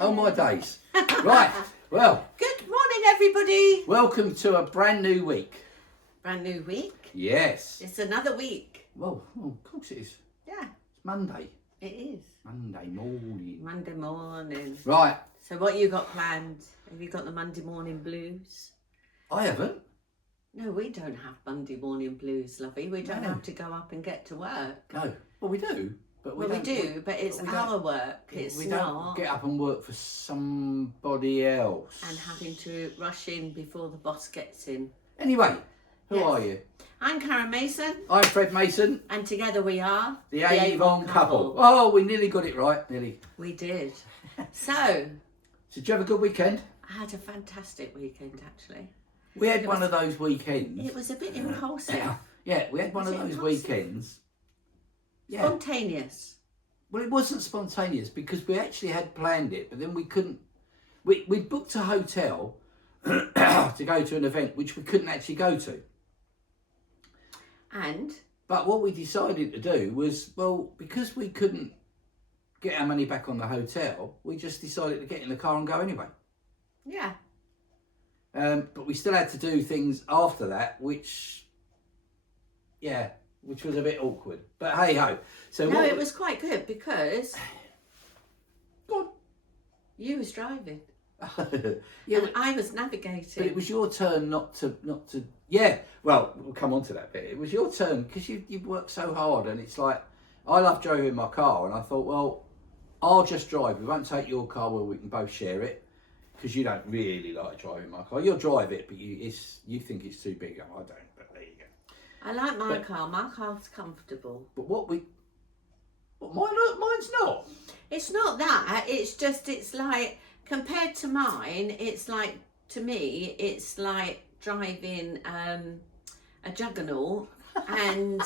Oh my days. Right, well, Good morning, everybody. welcome to a brand new week. Brand new week. Yes. It's another week. Well, of course it is. Yeah, It's Monday. it is. Monday morning. Monday morning. Right, So what you got planned? Have you got the Monday morning blues? I haven't. No, we don't have Monday morning blues, lovey. We don't No. have to go up and get to work. No. Well, we do. But Well, we don't- do, but it's we our don't- work. It's we not. don't get up and work for somebody else. And having to rush in before the boss gets in. Anyway, who Yes. are you? I'm Karen Mason, I'm Fred Mason, and together we are the Avon couple. Oh, we nearly got it right, nearly. We did. So, So did you have a good weekend? I had a fantastic weekend, actually. We had It one was- of those weekends. It was a bit impulsive, Yeah, we had one Was of it those impulsive? weekends. Yeah. spontaneous. Well, it wasn't spontaneous because we actually had planned it, but then we couldn't. We booked a hotel to go to an event which we couldn't actually go to. And But what we decided to do was, well, because we couldn't get our money back on the hotel, we just decided to get in the car and go anyway. yeah, But we still had to do things after that, which was a bit awkward. But hey ho. So no, what it was quite good because Go you was driving on. Yeah, and I was navigating. but it was your turn not to. Yeah, well, we'll come on to that bit. It was your turn because you've worked so hard, and it's like I love driving my car, and I thought, well, I'll just drive. We won't take your car where we can both share it because you don't really like driving my car. You'll drive it, but you think it's too big. I don't. But there you go. I like my But- car. My car's comfortable. But mine's not. It's not that. It's just it's like compared to mine. It's like to me. It's like driving a juggernaut and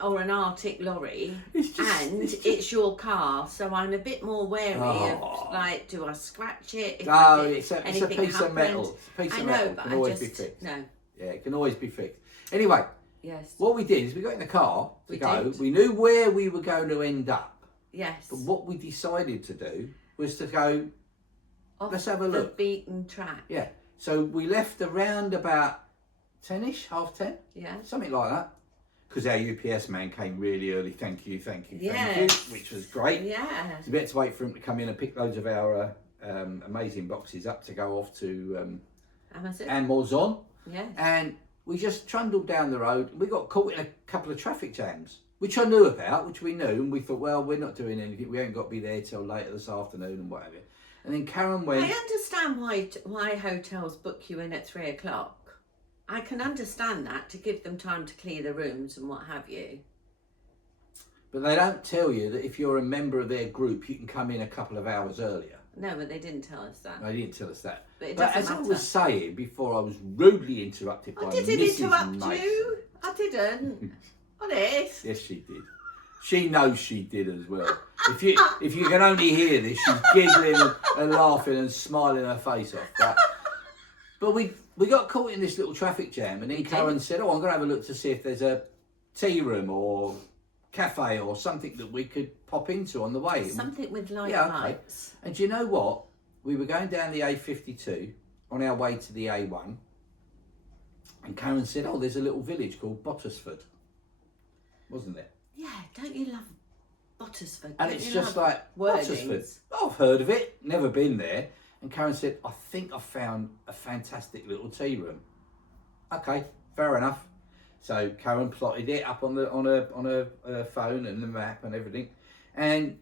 or an Arctic lorry. It's your car, so I'm a bit more wary Oh. of like, do I scratch it? If No, I did- it's a anything piece of happened? metal. It's a piece I of know, metal. but Can I always be just fixed. no. Yeah, it can always be fixed. Anyway, Yes. what we did is we got in the car to We go. did. We knew where we were going to end up. Yes. But what we decided to do was to go, Off let's have a the look. beaten track. Yeah. So we left around about 10ish, 10:30, Yeah. something like that. Because our UPS man came really early. Thank you, Yes. which was great. Yeah. So we had to wait for him to come in and pick loads of our amazing boxes up to go off to Amazon. Amazon. Yes. And we just trundled down the road. We got caught in a couple of traffic jams, which I knew about, which we knew, and we thought, well, we're not doing anything. We ain't got to be there till later this afternoon and whatever. And then Karen went. I understand why hotels book you in at 3:00. I can understand that to give them time to clear the rooms and what have you. But they don't tell you that if you're a member of their group, you can come in a couple of hours earlier. No, but they didn't tell us that. They didn't tell us that. But it But doesn't as I matter. was saying before, I was rudely interrupted by I didn't Mrs. interrupt Mason. you. I didn't. Honest. Yes, she did. She knows she did as well. If you can only hear this, she's giggling and laughing and smiling her face off. But we got caught in this little traffic jam, and then Karen said, "Oh, I'm going to have a look to see if there's a tea room or cafe or something that we could pop into on the way." Something with light Yeah, okay. lights. And do you know what? We were going down the A52 on our way to the A1, and Karen said, "Oh, there's a little village called Bottisford, wasn't there?" Yeah, don't you love Bottisford? And Don't it's you just love like, Bottisford. wordings? Oh, I've heard of it, never been there. And Karen said, I think I found a fantastic little tea room. Okay, fair enough. So Karen plotted it up on a phone and the map and everything, and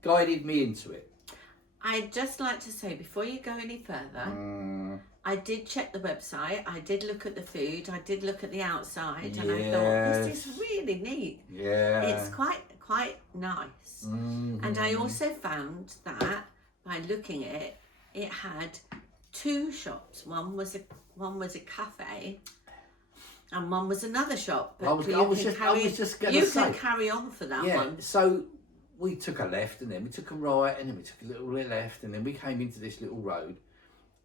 guided me into it. I'd just like to say, before you go any further, I did check the website, I did look at the food, I did look at the outside, and I thought, this is really neat. Yeah. It's quite nice. And I also found that by looking at it, it had two shops. One was a cafe, and one was another shop. But I was just going to you say. can carry on for that one. So we took a left, and then we took a right, and then we took a little left, and then we came into this little road.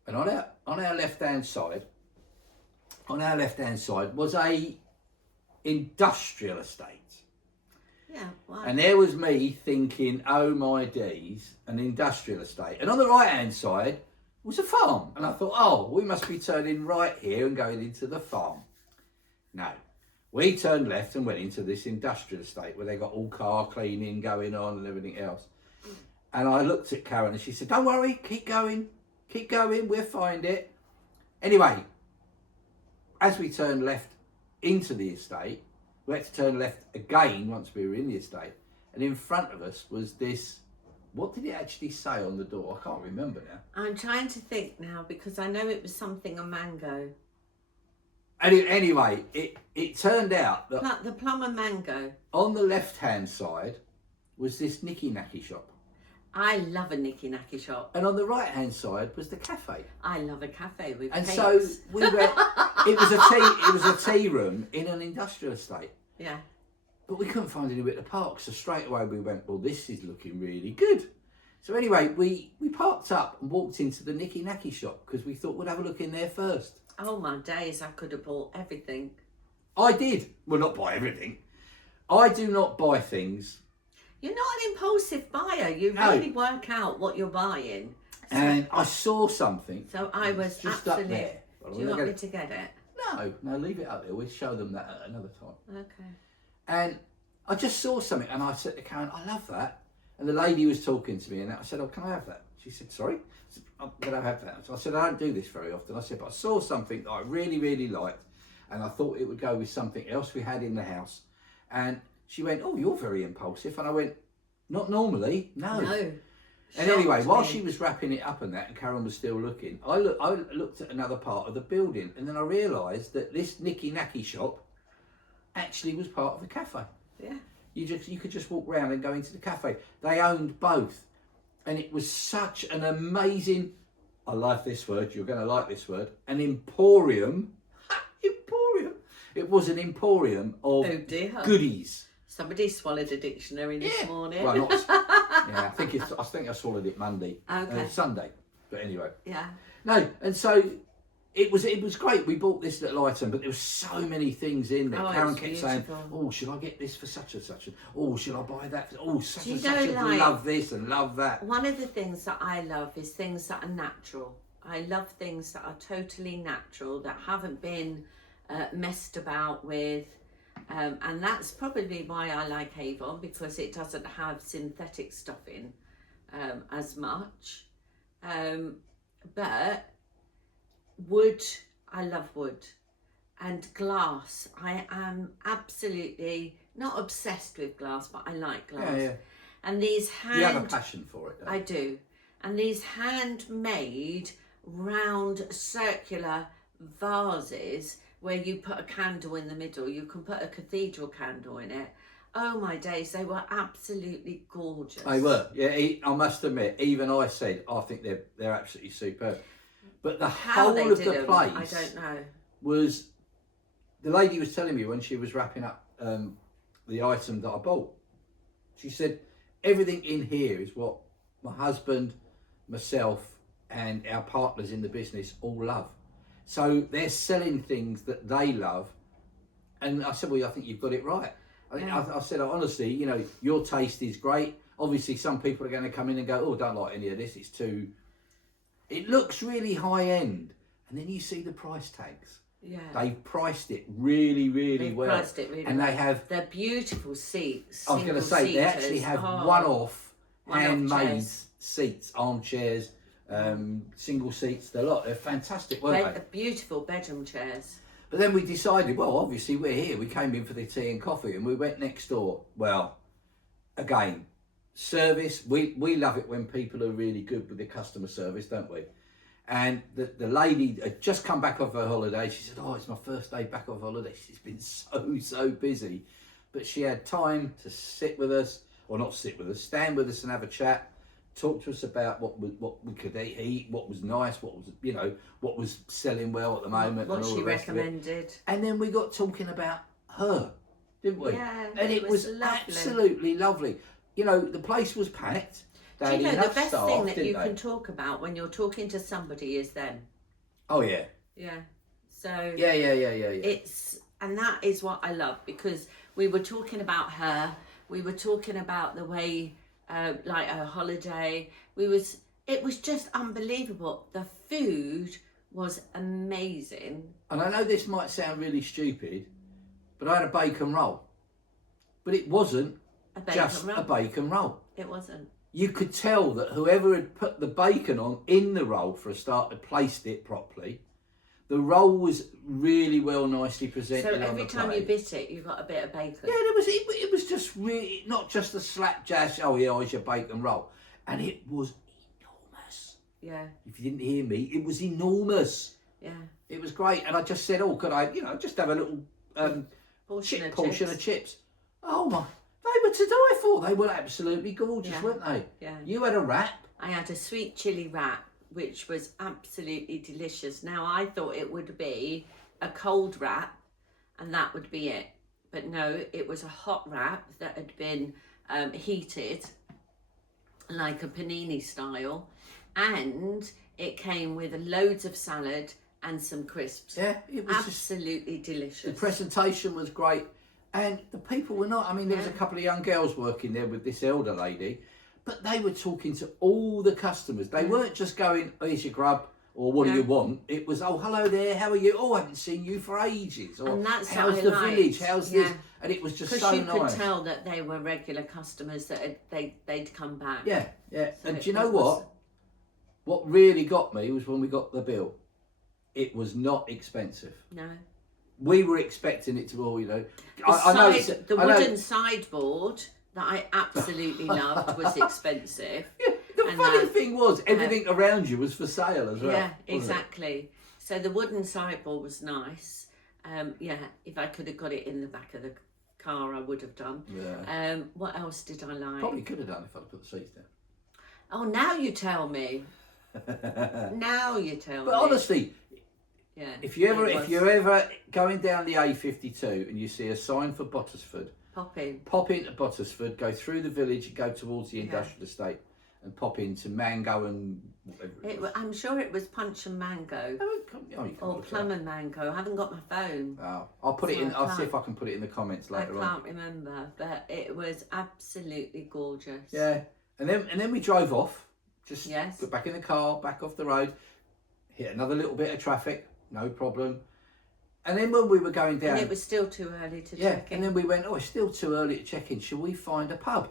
And on our left hand side was a industrial estate. Yeah. Wow. And there was me thinking, oh my days, an industrial estate. And on the right hand side was a farm. And I thought, oh, we must be turning right here and going into the farm. No. We turned left and went into this industrial estate where they got all car cleaning going on and everything else. And I looked at Karen and she said, don't worry, keep going, we'll find it. Anyway, as we turned left into the estate, we had to turn left again once we were in the estate. And in front of us was this, what did it actually say on the door? I can't remember now. I'm trying to think now because I know it was something a mango. Anyway, it turned out that The plum and mango. on the left-hand side was this Nicky Nacky shop. I love a Nicky Nacky shop. And on the right-hand side was the cafe. I love a cafe with And cakes. so we went, it was a tea room in an industrial estate. Yeah. But we couldn't find anywhere to park, so straight away we went, well, this is looking really good. So anyway, we parked up and walked into the Nicky Nacky shop because we thought we'd have a look in there first. Oh my days, I could have bought everything. I did. Well, not buy everything. I do not buy things. You're not an impulsive buyer. You No. really work out what you're buying. And I saw something. So I was It's just absolutely... up there. But Do you want me to get it? No, leave it up there. We'll show them that at another time. Okay. And I just saw something and I said to Karen, I love that. And the lady was talking to me and I said, oh, can I have that? She said, sorry? I said, I'm going to have that. So I said, I don't do this very often. I said, but I saw something that I really, really liked and I thought it would go with something else we had in the house. And she went, oh, you're very impulsive. And I went, not normally, no. And anyway, while she was wrapping it up and that, and Karen was still looking, I looked at another part of the building, and then I realised that this Nicky Nacky shop actually was part of a cafe. Yeah. You could just walk round and go into the cafe. They owned both, and it was such an amazing. I like this word. You're going to like this word. An emporium. Emporium. It was an emporium of Oh dear. goodies. Somebody swallowed a dictionary this morning. Well, not. Yeah, I think I swallowed it Monday, Okay. Sunday. But anyway, Yeah. no. And so it was great. We bought this little item, but there were so many things in there. Oh, Karen it's kept saying, beautiful. "Oh, should I get this for such and such? And oh, should I buy that? Oh, such Do you and such. know, And like- love this and love that." One of the things that I love is things that are natural. I love things that are totally natural, that haven't been messed about with. And that's probably why I like Avon, because it doesn't have synthetic stuff in as much. But wood, I love wood. And glass, I am absolutely not obsessed with glass, but I like glass. Yeah. And these You have a passion for it. Don't I you? do. And these handmade, round, circular vases where you put a candle in the middle, you can put a cathedral candle in it. Oh my days, they were absolutely gorgeous. They were. Yeah, I must admit, even I said I think they're absolutely superb. But the How they whole of did the them, place I don't know. was. The lady was telling me when she was wrapping up the item that I bought. She said everything in here is what my husband, myself, and our partners in the business all love. So they're selling things that they love. And I said, well, I think you've got it right. I said, honestly, you know, your taste is great. Obviously, some people are going to come in and go, oh, don't like any of this. It's too... It looks really high end. And then you see the price tags. Yeah. They've priced it really, really They've well. priced it really and well. they have... They're beautiful seats. I was going to say, they actually have one-off handmade seats, armchairs, single seats. They're fantastic, weren't they? Beautiful bedroom chairs. But then we decided, well, obviously we're here. We came in for the tea and coffee and we went next door. Well, again, service. We love it when people are really good with the customer service, don't we? And the lady had just come back off her holiday. She said, oh, it's my first day back off holiday. She's been so busy. But she had time to sit with us, or not sit with us, stand with us and have a chat. Talk to us about what we could eat, what was nice, what was, you know, what was selling well at the moment. What and all she the rest of it. recommended. And then we got talking about her, didn't we? Yeah, and it was lovely. absolutely lovely. You know, the place was packed. They Do had you know, the enough best staff, thing that didn't you they? can talk about when you're talking to somebody is them. Oh yeah. Yeah. So Yeah. it's, and that is what I love, because we were talking about her We were talking about the way, like a holiday. It was just unbelievable. The food was amazing. And I know this might sound really stupid, but I had a bacon roll. But it wasn't A bacon just roll. a bacon roll. It wasn't. You could tell that whoever had put the bacon on in the roll for a start had placed it properly. The roll was really well, nicely presented So on the every time plate. you bit it, you got a bit of bacon. Yeah, it was just really not just a slap jazz. Oh yeah, here's your bacon roll, and it was enormous. Yeah, If you didn't hear me, it was enormous. yeah. It was great, and I just said, "Oh, could I, just have a little Portion of chips?" Oh my, they were to die for. They were absolutely gorgeous, Yeah. weren't they? Yeah. You had a wrap. I had a sweet chili wrap, which was absolutely delicious. Now, I thought it would be a cold wrap and that would be it. But no, it was a hot wrap that had been heated like a panini style. And it came with loads of salad and some crisps. Yeah, it was just, Absolutely the delicious. presentation was great, and the people were not. I mean, there was a Yeah. couple of young girls working there with this elder lady, but they were talking to all the customers. They weren't just going, "Oh, here's your grub," or "What do Yeah. you want?" It was, "Oh, hello there, how are you? Oh, I haven't seen you for ages." Or, And that's what "How's I the liked. village? How's this?" Yeah. And it was just Because so you nice. could tell that they were regular customers, that they'd come back. Yeah, yeah. So And do you know it was- what? What really got me was when we got the bill. It was not expensive. No. We were expecting it to all, The I know side- it's- the I know- wooden sideboard that I absolutely loved was expensive. The And funny that- thing was, everything around you was for sale as well. Yeah, wasn't it? exactly. So the wooden sideboard was nice. Yeah, if I could have got it in the back of the car, I would have done. Yeah. What else did I like? Probably could have done if I'd put the seats down. Oh, now you tell me. Now you tell But me. honestly, yeah. if you're it was. ever going down the A52 and you see a sign for Bottersford, Pop in. pop into Bottersford, go through the village, and go towards the Yeah. industrial estate, and pop into Mango and whatever it was. I'm sure it was punch and mango. Oh, you can't Or look it plum up. and mango. I haven't got my phone. Oh, I'll put it So in. I I'll see can't- if I can put it in the comments I later on. can't remember, but it was absolutely gorgeous. Yeah, and then we drove off. Just Yes. got back in the car, back off the road, hit another little bit of traffic, no problem. And then when we were going down, And it was still too early to yeah, check in. and then we went, oh, it's still too early to check in. Shall we find a pub?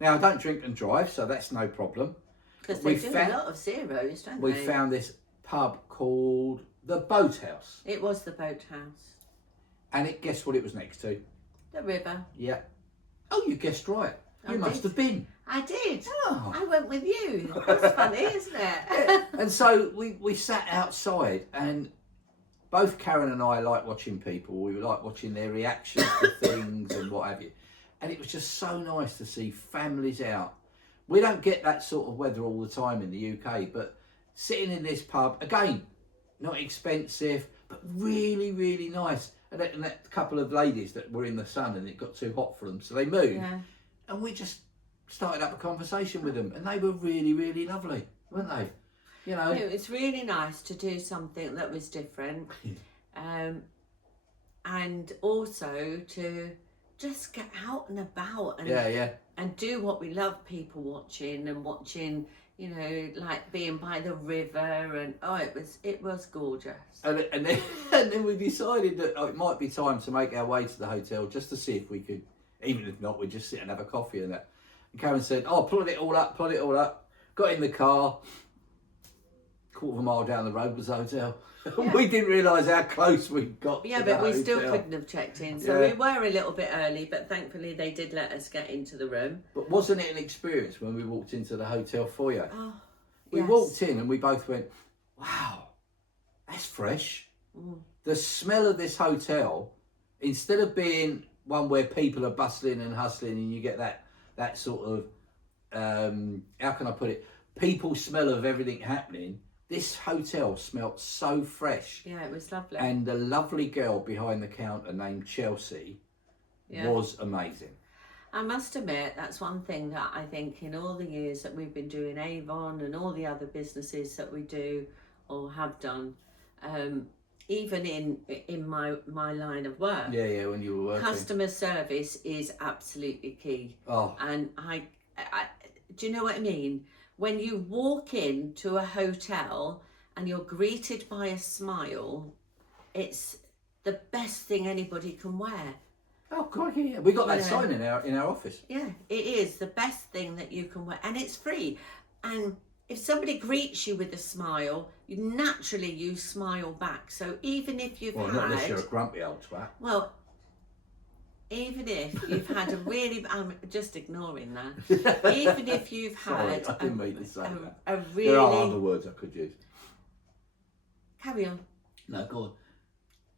Now I don't drink and drive, so that's no problem. Because we they do found- a lot of zeros, don't We they? found this pub called the Boathouse, It was the boathouse. and guess what it was next to? The river. Yeah. Oh, you guessed right. You I must did. have been. I did. Oh. I went with you. That's funny, isn't it? And so we sat outside, and both Karen and I like watching people. We like watching their reactions to things and what have you. And it was just so nice to see families out. We don't get that sort of weather all the time in the UK, but sitting in this pub, again, not expensive, but really, really nice. And that couple of ladies that were in the sun, and it got too hot for them, so they moved. Yeah. And we just started up a conversation with them, and they were really, really lovely, weren't they? You know. It was really nice to do something that was different. And also to just get out and about and Yeah. and do what we love, people watching, you know, like being by the river, and it was gorgeous. And then and then we decided that it might be time to make our way to the hotel just to see if we could, even if not, we'd just sit and have a coffee and that. And Karen said, "Oh, plod it all up." Got in the car. Quarter of a mile down the road was the hotel. Yeah. We didn't realise how close we got. Yeah, to but the we still hotel. couldn't have checked in, so Yeah. we were a little bit early, but thankfully they did let us get into the room. But wasn't it an experience when we walked into the hotel foyer? Oh, We yes. walked in and we both went, "Wow, that's fresh." Mm. The smell of this hotel, instead of being one where people are bustling and hustling and you get that sort of, how can I put it, people smell of everything happening, this hotel smelt so fresh. Yeah, it was lovely. And the lovely girl behind the counter named Chelsea Yeah. was amazing. I must admit, that's one thing that I think in all the years that we've been doing Avon and all the other businesses that we do or have done, even in my line of work, Yeah, when you were working. customer service is absolutely key. Oh, And I do you know what I mean? When you walk into a hotel and you're greeted by a smile, it's the best thing anybody can wear. oh, God, yeah. We got that Yeah. sign in our office. Yeah, it is the best thing that you can wear, and it's free. And if somebody greets you with a smile, you smile back. So even if you've Well, had, not unless you're a grumpy old twat. well, even if you've had a really, I'm just ignoring that. Even if you've Sorry, had I didn't mean to say that. a There are other really, words I could use. carry on. No, go on.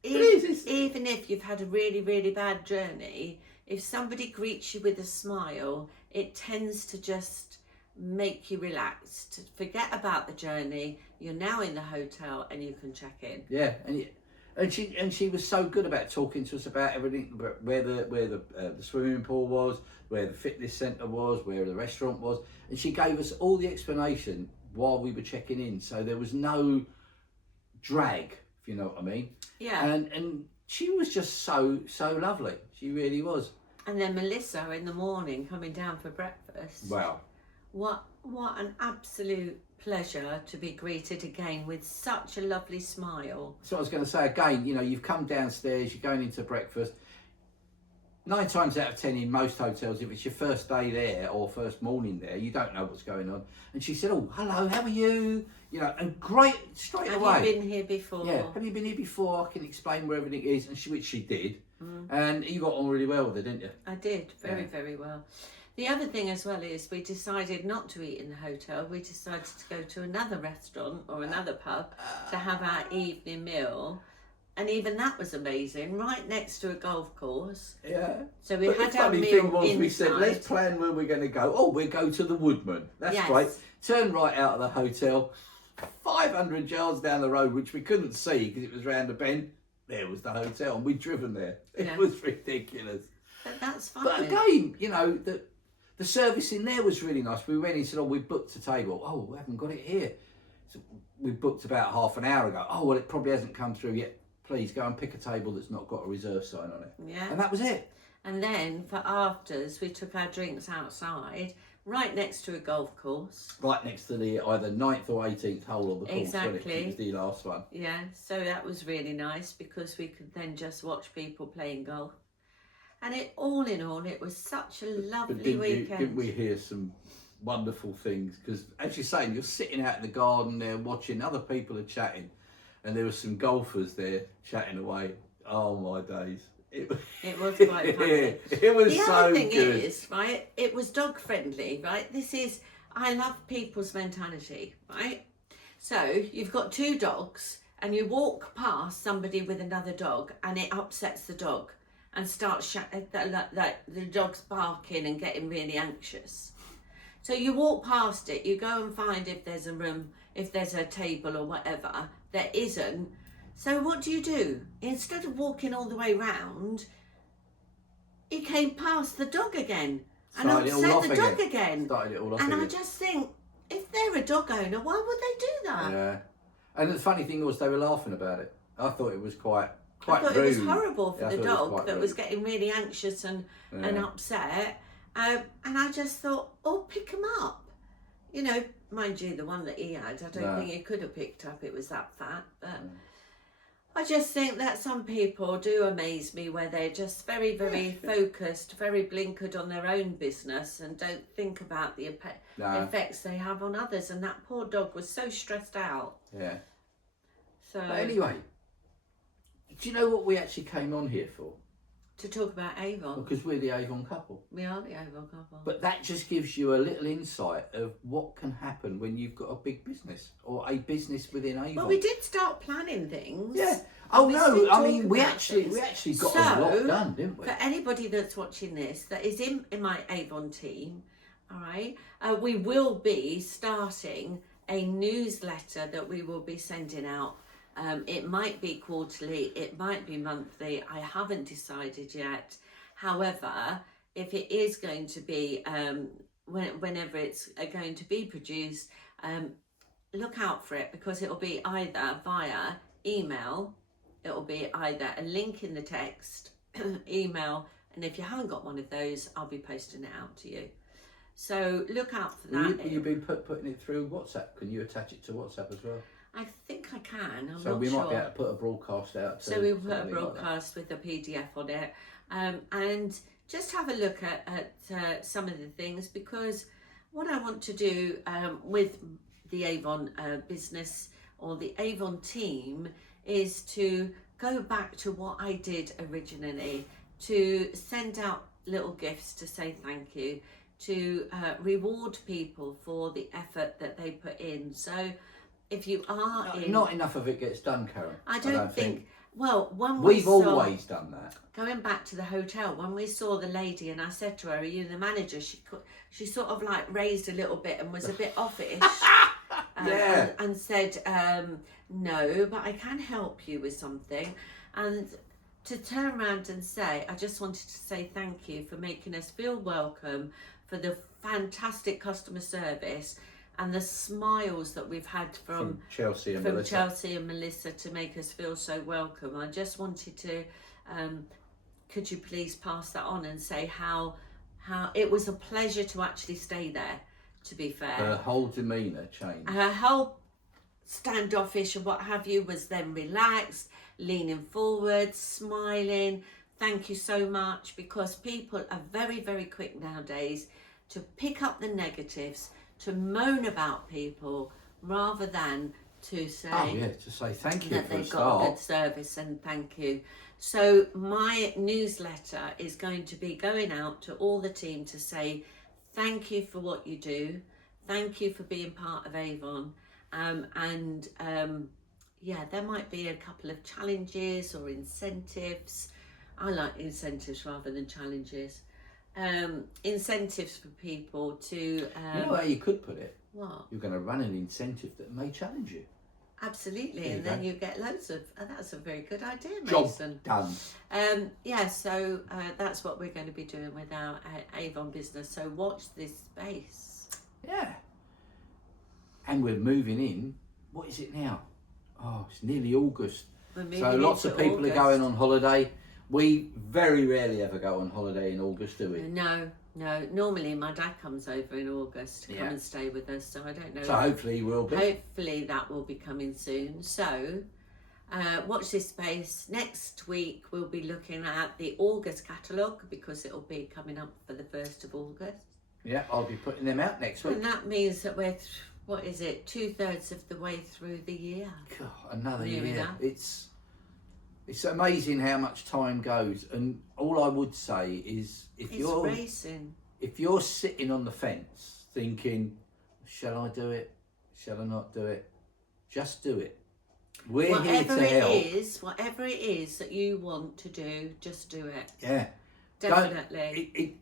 Even if you've had a really, really bad journey, if somebody greets you with a smile, it tends to just make you relaxed. Forget about the journey. You're now in the hotel and you can check in. Yeah, and she was so good about talking to us about everything, where the swimming pool was, where the fitness centre was, where the restaurant was, and she gave us all the explanation while we were checking in, so there was no drag, if you know what I mean. Yeah. And she was just so lovely. She really was. And then Melissa in the morning coming down for breakfast. Wow. What an absolute pleasure to be greeted again with such a lovely smile. So I was going to say again, you've come downstairs, you're going into breakfast. 9 times out of 10 in most hotels, if it's your first day there or first morning there, you don't know what's going on. And she said, "Oh, hello, how are you?" And great, straight away. Have you been here before? Yeah, have you been here before? I can explain where everything is, and which she did. And you got on really well with her, didn't you? I did, very, Yeah. very well. The other thing as well is we decided not to eat in the hotel. We decided to go to another restaurant or another pub to have our evening meal. And even that was amazing, right next to a golf course. Yeah. So we But had the our funny meal thing was, we said, inside. let's plan where we're going to go. Oh, we'll go to the Woodman. That's Yes. great. Turn right out of the hotel, 500 yards down the road, which we couldn't see because it was round the bend. There was the hotel, and we'd driven there. It Yeah. was ridiculous. But that's fine. But again, the service in there was really nice. We went in and said, "Oh, we booked a table." "Oh, we haven't got it here." So we booked about half an hour ago. "Oh, well, it probably hasn't come through yet. Please go and pick a table that's not got a reserve sign on it." Yeah. And that was it. And then for afters, we took our drinks outside, right next to a golf course. Right next to the either 9th or 18th hole of the course. Wasn't it? Exactly. It was the last one. Yeah, so that was really nice because we could then just watch people playing golf. And all in all, it was such a But lovely weekend. didn't we hear some wonderful things? Because as you're saying, you're sitting out in the garden there watching, other people are chatting, and there were some golfers there chatting away. Oh my days. It was quite funny. It was The so other thing good. is, right, it was dog friendly, right? I love people's mentality, right? So you've got 2 dogs and you walk past somebody with another dog and it upsets the dog and starts the dog's barking and getting really anxious. So you walk past it, you go and find if there's a room, if there's a table or whatever. There isn't. So what do? Instead of walking all the way round, he came past the dog again and Started it all upset off the dog again. Started it all off And I again. just think, if they're a dog owner, why would they do that? Yeah. And the funny thing was, they were laughing about it. I thought it was quite I thought rude. it was horrible for Yeah, I the thought it was dog quite that was rude. getting really anxious and Yeah. upset. And I just thought, pick him up. Mind you, the one that he had, I don't No. think he could have picked up. It was that fat. But I just think that some people do amaze me where they're just very, very focused, very blinkered on their own business and don't think about the No. effects they have on others. And that poor dog was so stressed out. Yeah. So But anyway, do you know what we actually came on here for? to talk about Avon, Because we're the Avon couple. we are the Avon couple. But that just gives you a little insight of what can happen when you've got a big business or a business within Avon. Well, we did start planning things. Yeah. Oh We no! still I talk mean, we about actually things. got a lot done, didn't we? For anybody that's watching this, that is in my Avon team, all right, we will be starting a newsletter that we will be sending out. It might be quarterly, it might be monthly. I haven't decided yet. However, if it is going to be whenever it's going to be produced, look out for it because it will be either via email it'll be either a link in the text, email, and if you haven't got one of those, I'll be posting it out to you. So look out for that. Will you be putting it through WhatsApp? Can you attach it to WhatsApp as well? I think I can. I'm So not we sure. might be able to put a broadcast out. So we'll put a something like that. broadcast with a PDF on it, and just have a look at some of the things, because what I want to do with the Avon business or the Avon team is to go back to what I did originally, to send out little gifts to say thank you, to reward people for the effort that they put in. So if you are Not enough of it gets done, Karen. I don't think. Well, when we've always done that. Going back to the hotel, when we saw the lady and I said to her, "Are you the manager?" She sort of like raised a little bit and was a bit offish. Yeah. And said, "No, but I can help you with something." And to turn around and say, "I just wanted to say thank you for making us feel welcome, for the fantastic customer service and the smiles that we've had from Chelsea and Melissa to make us feel so welcome. I just wanted to, could you please pass that on and say how it was a pleasure to actually stay there, to be fair." Her whole demeanour changed. Her whole standoffish and what have you was then relaxed, leaning forward, smiling. Thank you so much, because people are very, very quick nowadays to pick up the negatives, to moan about people, rather than to say, to say thank you that for a they've got a start. good service and thank you. So my newsletter is going to be going out to all the team to say thank you for what you do, thank you for being part of Avon, there might be a couple of challenges or incentives. I like incentives rather than challenges. Incentives for people to You know how you could put it? what? You're going to run an incentive that may challenge you. Absolutely, There you and then go. you get loads of. That's a very good idea, Job Mason. done. So that's what we're going to be doing with our Avon business. So watch this space. Yeah. And we're moving in. What is it now? Oh, it's nearly August. We're moving So lots of into people August. are going on holiday. We very rarely ever go on holiday in August, do we? No. Normally my dad comes over in August to come Yeah. and stay with us. So I don't know. So hopefully he will be. Hopefully that will be coming soon. So watch this space. Next week we'll be looking at the August catalogue, because it'll be coming up for the 1st of August. Yeah, I'll be putting them out next week. And that means that we're, 2/3 of the way through the year. God, another Nearly year. that. It's amazing how much time goes. And all I would say is, if you're sitting on the fence thinking, shall I do it? Shall I not do it? Just do it. We're here to help. Whatever it is that you want to do, just do it. Yeah. Definitely.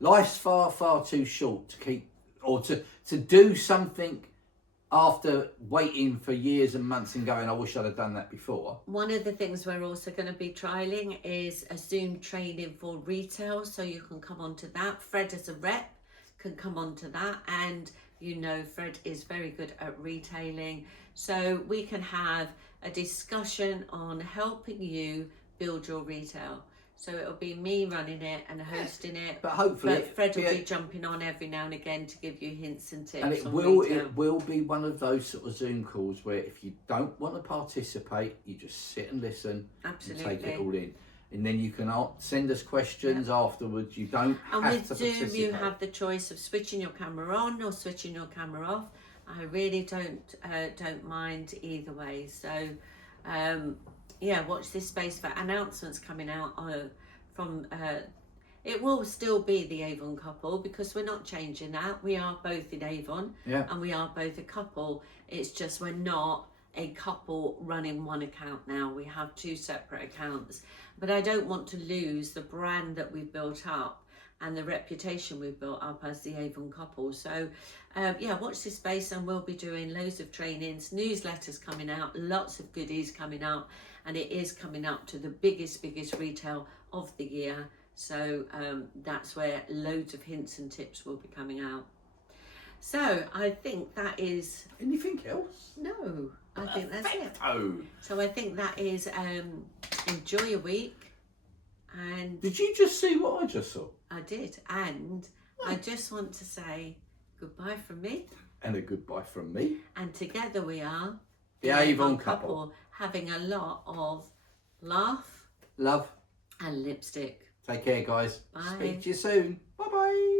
Life's far, far too short to keep, or to do something after waiting for years and months and going, I wish I'd have done that before. One of the things we're also going to be trialling is a Zoom training for retail, so you can come onto that. Fred as a rep can come onto that, and Fred is very good at retailing, so we can have a discussion on helping you build your retail. So it'll be me running it and hosting it, But hopefully, Fred will be jumping on every now and again to give you hints and tips. and it on will retail. be one of those sort of Zoom calls where if you don't want to participate, you just sit and listen. Absolutely. And take it all in, and then you can send us questions afterwards. You don't And have with to Zoom, participate. you have the choice of switching your camera on or switching your camera off. I really don't mind either way. So, watch this space for announcements coming out from. It will still be the Avon couple, because we're not changing that. We are both in Avon, and we are both a couple. It's just we're not a couple running one account now. We have 2 separate accounts. But I don't want to lose the brand that we've built up and the reputation we've built up as the Avon couple. So watch this space, and we'll be doing loads of trainings, newsletters coming out, lots of goodies coming out, and it is coming up to the biggest retail of the year. So that's where loads of hints and tips will be coming out. So I think that is Anything else? no. I think that's it. Oh. So I think that is enjoy your week, and Did you just see what I just saw? I did, and I just want to say goodbye from me, And a goodbye from me. and together we are The Avon couple. having a lot of laugh Love. and lipstick. Take care, guys. Bye. Speak to you soon. Bye bye.